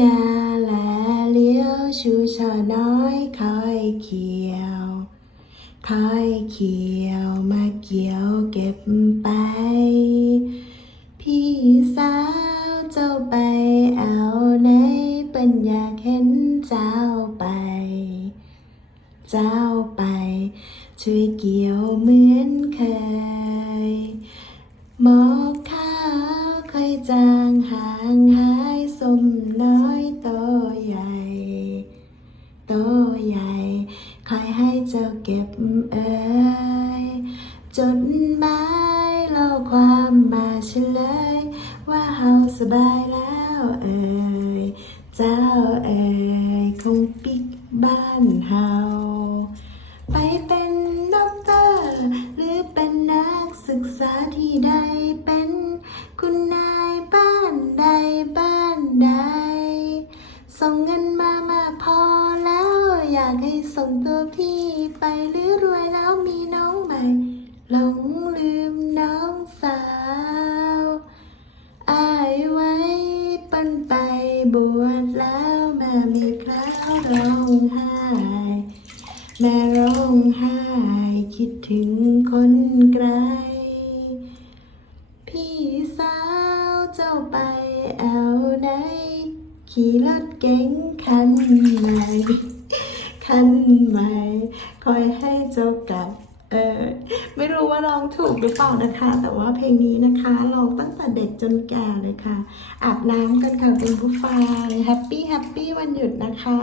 นาแลเลี้ยวชูช่อน้อยคอยเขียวคอยเขียวมาเกี่ยวเก็บไป พี่สาวเจ้าไปเอาไหนปัญญาเห็นเจ้าไป เจ้าไป ช่วยเกี่ยวเหมือนเคยหมอกขาวค่อยจางห่างหา โตใหญ่คอยให้เจ้าเก็บเอ่ยจดหมายเล่าความมาเฉลย ว่าเฮาสบายแล้วเอ่ยเจ้าเอ่ยคงปิกบ้านเฮาไปเป็นด็อกเตอร์ หรือเป็นนักศึกษาที่ใดเป็นคุณนายบ้านใดบ้านใด ส่งเงินมามาพอ อยากให้ส่งตัวพี่ไปหรือรวยแล้วมีน้องใหม่หลงลืมน้องสาวอายไว้ปันไปบวชแล้วแม่มีคราวร้องไห้แม่ร้องไห้คิดถึงคนไกล พี่สาวเจ้าไปเอาไหนขี่รถเก๋งคันใหม่ คันไหม คอยให้เจ้ากลับเออไม่รู้ว่าร้องถูกหรือเปล่านะคะ แต่ว่าเพลงนี้นะคะร้องตั้งแต่เด็กจนแก่เลยค่ะ อาบน้ำกันค่ะเป็นผู้ฟังแฮปปี้แฮปปี้วันหยุดนะคะ